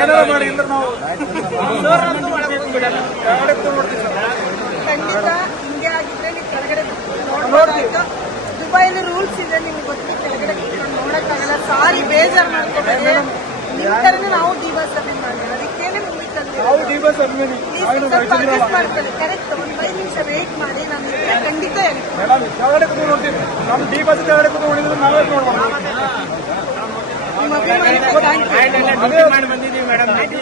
ಏನಾರ ಮಾಡಿ ಅಂದ್ರೆ ನಾವು ಖಂಡಿತ ಹಿಂಗೆ ಆಗಿದ್ರೆ ನೀವು ಕೆಳಗಡೆ ನೋಡ್ಬೋದಾಯ್ತು. ದುಬೈಲಿ ರೂಲ್ಸ್ ಇದೆ, ನಿಮ್ಗೆ ಗೊತ್ತು. ಕೆಳಗಡೆ ಕೂತ್ಕೊಂಡು ನೋಡಕ್ಕಾಗಲ್ಲ. ಸಾರಿ, ಬೇಜಾರು ಮಾಡ್ಕೋಬೇಡಿ. ನಿಮ್ ತರನೇ ನಾವು ಡಿವೋರ್ಸ್ ಅಭಿನ್ ಮಾಡಿದ್ವಿ, ಅದಕ್ಕೇನೆ ನಿಮಗೆ ಮಾಡ್ಕೊಳ್ಳಿ. ಕರೆಕ್ಟ್. ಒಂದು 5 ನಿಮಿಷ ವೇಟ್ ಮಾಡಿ. ನಾನು ಖಂಡಿತ ಹೇಳ್ತೀನಿ. ಕೆಳಗಡೆ ಕೂತು ನೋಡ್ತೀವಿ. ನಮ್ಮ ಡಿವೋರ್ಸ್ ಕೆಳಗಡೆ ಕೂತು ನೋಡಿದ್ರೆ ನಾವೇ ನೋಡ್ಬೋದು. ನಿಮ್ಮ ಅಭಿಮಾನಕ್ಕೆ ಥ್ಯಾಂಕ್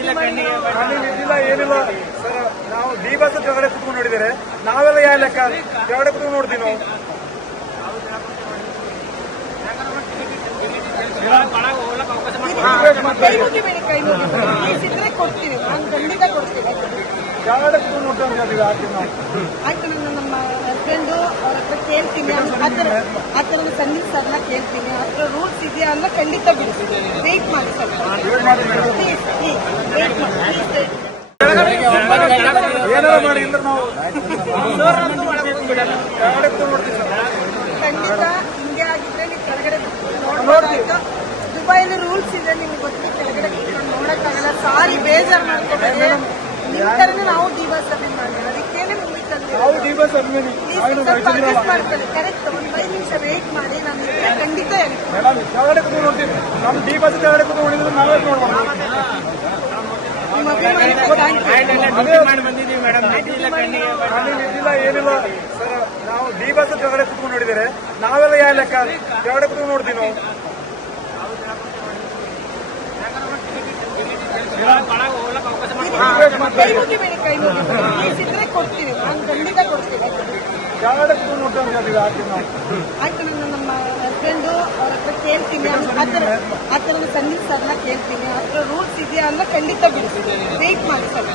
ಇದ್ದಿಲ್ಲ ಏನಿಲ್ಲ ಸರ್. ನಾವು ಡಿವೋರ್ಸ್ ಕೆಳಗಡೆ ಕೂತ್ಕೊಂಡು ನೋಡಿದರೆ ನಾವೆಲ್ಲ ಯಾವ ಲೆಕ್ಕ ಕೆಳಗಡೆ ಕೂತ್ಕೊಂಡು ನೋಡ್ತೀವಿ ನಾವು. ಕೈ ಮುಗಿಬೇಡಿ, ಕೈ ಮುಗಿಬೇಡಿ. ಪ್ಲೀಸ್ ಇದ್ರೆ ಕೊಡ್ತೀನಿ, ನಾನು ಖಂಡಿತ ಕೊಡ್ತೀನಿ. ಕೆಳಗಡೆ ಕೂತ್ಕೊಂಡು ನೋಡ್ತೀವಿ ಹಾಕಿ ನಾವು. ಆಯ್ತು, ನಾನು ನಮ್ಮ ಹಸ್ಬೆಂಡು ಅವ್ರ ಹತ್ರ ಕೇಳ್ತೀನಿ. ಆ ಥರದ ಸಂದೀಪ್ ಸರ್ನ ಕೇಳ್ತೀನಿ. ಆ ಥರ ರೂಲ್ಸ್ ಇದೆಯಾ ಅಂತ ಖಂಡಿತ ಬಿಡ್ತೀನಿ. ವೇಟ್ ಮಾಡಿ ಸರ್, ಪ್ಲೀಸ್ ವೇಟ್ ಮಾಡಿ. ಏನಾರ ಮಾಡಿ ಅಂದ್ರೆ ನಾವು ಕೆಳಗಡೆ ಕೂತು ನೋಡ್ತೀವಿ ಸರ್. ಖಂಡಿತ ಹಿಂಗೆ ಆಗಿದ್ರೆ ನೀವು ಕೆಳಗಡೆ ನೋಡ್ಬೋದಾಯ್ತು. ದುಬೈಲಿ ರೂಲ್ಸ್ ಇದೆ, ನಿಮ್ಗೆ ಗೊತ್ತು. ಕೆಳಗಡೆ ಕೂತ್ಕೊಂಡು ನೋಡಕ್ಕಾಗಲ್ಲ. ಸಾರಿ, ಬೇಜಾರು ಮಾಡ್ಕೋಬೇಡಿ. ನಿಮ್ ತರನೇ ನಾವು ಡಿವೋರ್ಸ್ ಅಭಿನ್ ಮಾಡಿದ್ವಿ, ಅದಕ್ಕೇನೆ ನಿಮಗೆ ನಾವು ಡಿವೋರ್ಸ್ ಮಾಡ್ಕೊಳ್ಳಿ. ಕರೆಕ್ಟ್. ಒಂದು 5 ನಿಮಿಷ ವೇಟ್ ಮಾಡಿ. ನಾನು ಖಂಡಿತ ಹೇಳ್ತೀನಿ. ಕೆಳಗಡೆ ಕೂತು ನೋಡ್ತೀವಿ. ನಮ್ಮ ಡಿವೋರ್ಸ್ ಕೆಳಗಡೆ ಕೂತು ನೋಡಿದ್ರೆ ನಾವೇ ನೋಡ್ಬೋದು. ನಿಮ್ಮ ಅಭಿಮಾನಕ್ಕೆ ಇದ್ದಿಲ್ಲ ಏನಿಲ್ಲ ಸರ್. ನಾವು ಡಿವೋರ್ಸ್ ಕೆಳಗಡೆ ಕೂತ್ಕೊಂಡು ನೋಡಿದರೆ ನಾವೆಲ್ಲ ಯಾವ ಲೆಕ್ಕ ಕೆಳಗಡೆ ಕೂತ್ಕೊಂಡು ನೋಡ್ತೀವಿ ನಾವು. ಕೈ ಮುಗಿಬೇಡಿ, ಕೈ ಮುಗಿಬೇಡಿ. ಪ್ಲೀಸ್ ಇದ್ರೆ ಕೊಡ್ತೀನಿ, ನಾನು ಖಂಡಿತ ಕೊಡ್ತೀನಿ. ಕೆಳಗಡೆ ಕೂತು ನೋಡ್ತೀವಿ ಹಾಕಿ ನಾವು. ಆಯ್ತು, ನಾನು ನಮ್ಮ ಹಸ್ಬೆಂಡು ಅವ್ರ ಹತ್ರ ಕೇಳ್ತೀನಿ. ಆ ಥರದ ಸಂದೀಪ್ ಸರ್ನ ಕೇಳ್ತೀನಿ. ಆ ಥರ ರೂಲ್ಸ್ ಇದೆಯಾ ಅಂತ ಖಂಡಿತ ಬಿಡ್ತೀನಿ. ವೇಟ್ ಮಾಡಿ ಸರ್,